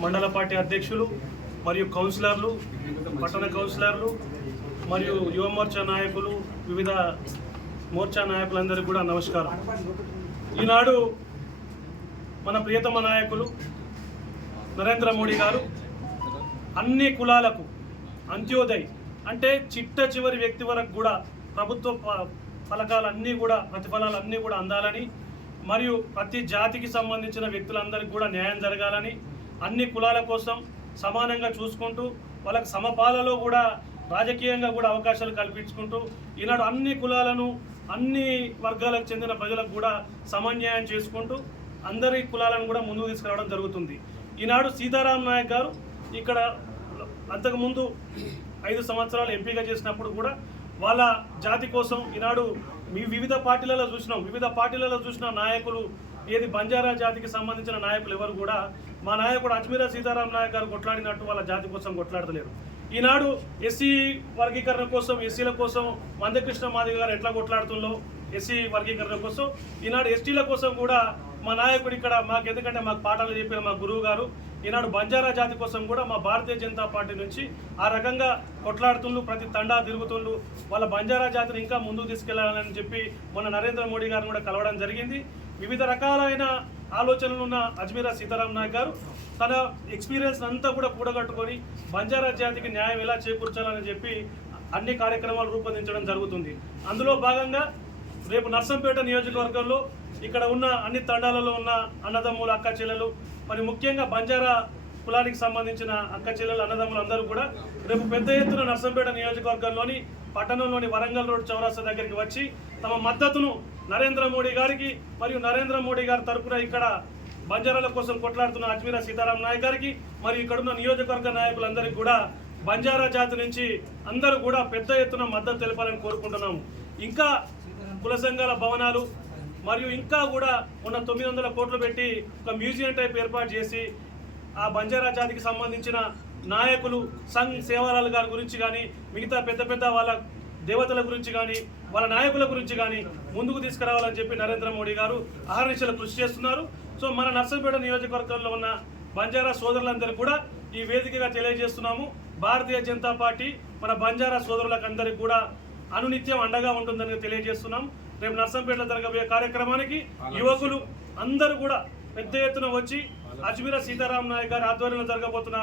మండల పార్టీ అధ్యక్షులు మరియు కౌన్సిలర్లు పట్టణ కౌన్సిలర్లు మరియు యువమోర్చా నాయకులు వివిధ మోర్చా నాయకులందరికీ కూడా నమస్కారం. ఈనాడు మన ప్రియతమ నాయకులు నరేంద్ర మోడీ గారు అన్ని కులాలకు అంత్యోదయ్ అంటే చిట్ట చివరి వ్యక్తి వరకు కూడా ప్రభుత్వ ప- కూడా ప్రతిఫలాలు అన్నీ కూడా అందాలని మరియు ప్రతి జాతికి సంబంధించిన వ్యక్తులందరికీ కూడా న్యాయం జరగాలని అన్ని కులాల కోసం సమానంగా చూసుకుంటూ వాళ్ళకి సమపాలలో కూడా రాజకీయంగా కూడా అవకాశాలు కల్పించుకుంటూ ఈనాడు అన్ని కులాలను అన్ని వర్గాలకు చెందిన ప్రజలకు కూడా సమన్యాయం చేసుకుంటూ అందరి కులాలను కూడా ముందుకు తీసుకురావడం జరుగుతుంది. ఈనాడు సీతారాం నాయక్ గారు ఇక్కడ అంతకుముందు ఐదు సంవత్సరాలు ఎంపీగా చేసినప్పుడు కూడా వాళ్ళ జాతి కోసం ఈనాడు మీ వివిధ పార్టీలలో చూసినాం వివిధ పార్టీలలో చూసిన నాయకులు ఏది బంజారా జాతికి సంబంధించిన నాయకులు ఎవరు కూడా మా నాయకుడు అజ్మీరా సీతారాం నాయక్ గారు కొట్లాడినట్టు వాళ్ళ జాతి కోసం కొట్లాడతలేరు. ఈనాడు ఎస్సీ వర్గీకరణ కోసం ఎస్సీల కోసం మందకృష్ణ మాదిగ గారు ఎట్లా కొట్లాడుతుందో ఎస్సీ వర్గీకరణ కోసం ఈనాడు ఎస్టీల కోసం కూడా మా నాయకుడు ఇక్కడ మాకు ఎందుకంటే మాకు పాఠాలు చెప్పిన మా గురువు గారు ఈనాడు బంజారా జాతి కోసం కూడా మా భారతీయ జనతా పార్టీ నుంచి ఆ రకంగా కొట్లాడుతుండ్రు ప్రతి తండా తిరుగుతుండ్రు వాళ్ళ బంజారా జాతిని ఇంకా ముందుకు తీసుకెళ్ళాలని చెప్పి మొన్న నరేంద్ర మోడీ గారిని కూడా కలవడం జరిగింది. వివిధ రకాలైన ఆలోచనలు ఉన్న అజ్మీరా సీతారాం నాయక్ గారు తన ఎక్స్పీరియన్స్ అంతా కూడా కూడగట్టుకొని బంజారా జాతికి న్యాయం ఎలా చేకూర్చాలని చెప్పి అన్ని కార్యక్రమాలు రూపొందించడం జరుగుతుంది. అందులో భాగంగా రేపు నర్సంపేట నియోజకవర్గంలో ఇక్కడ ఉన్న అన్ని తండాలలో ఉన్న అన్నదమ్ములు అక్క చెల్లెలు మరి ముఖ్యంగా బంజారా కులానికి సంబంధించిన అక్క చెల్లెలు అన్నదమ్ములు అందరూ కూడా రేపు పెద్ద ఎత్తున నర్సంపేట నియోజకవర్గంలోని పట్టణంలోని వరంగల్ రోడ్ చౌరస్తా దగ్గరికి వచ్చి తమ మద్దతును నరేంద్ర మోడీ గారికి మరియు నరేంద్ర మోడీ గారి తరపున ఇక్కడ బంజారాల కోసం కొట్లాడుతున్న అజ్మీరా సీతారాం నాయక్ గారికి మరియు ఇక్కడున్న నియోజకవర్గ నాయకులందరికీ కూడా బంజారా జాతి నుంచి అందరూ కూడా పెద్ద ఎత్తున మద్దతు తెలపాలని కోరుకుంటున్నాము. ఇంకా కుల సంఘాల భవనాలు మరియు ఇంకా కూడా ఉన్న తొమ్మిది వందల కోట్లు పెట్టి ఒక మ్యూజియం టైప్ ఏర్పాటు చేసి ఆ బంజారా జాతికి సంబంధించిన నాయకులు సంఘ్ సేవాలాల్ గారి గురించి కానీ మిగతా పెద్ద పెద్ద వాళ్ళ దేవతల గురించి కానీ వాళ్ళ నాయకుల గురించి కానీ ముందుకు తీసుకురావాలని చెప్పి నరేంద్ర మోడీ గారు అహర్నిశలు కృషి చేస్తున్నారు. సో మన నర్సంపేట నియోజకవర్గంలో ఉన్న బంజారా సోదరులందరూ కూడా ఈ వేదికగా తెలియజేస్తున్నాము. భారతీయ జనతా పార్టీ మన బంజారా సోదరులకు అందరికీ కూడా అనునిత్యం అండగా ఉంటుందని తెలియజేస్తున్నాం. రేపు నర్సంపేటలో జరగబోయే కార్యక్రమానికి యువకులు అందరూ కూడా పెద్ద ఎత్తున వచ్చి అజ్మీరా సీతారాం నాయక్ గారి ఆధ్వర్యంలో జరగబోతున్న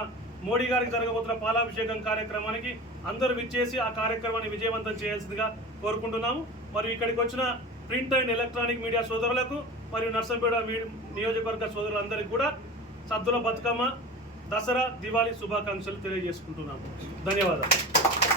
మోడీ గారికి జరగబోతున్న పాలాభిషేకం కార్యక్రమానికి అందరూ విచ్చేసి ఆ కార్యక్రమాన్ని విజయవంతం చేయాల్సిందిగా కోరుకుంటున్నాము. మరియు ఇక్కడికి వచ్చిన ప్రింట్ అండ్ ఎలక్ట్రానిక్ మీడియా సోదరులకు మరియు నర్సంపేట నియోజకవర్గ సోదరులందరికీ కూడా సద్దుల బతుకమ్మ దసరా దివాళీ శుభాకాంక్షలు తెలియజేసుకుంటున్నాము. ధన్యవాదాలు.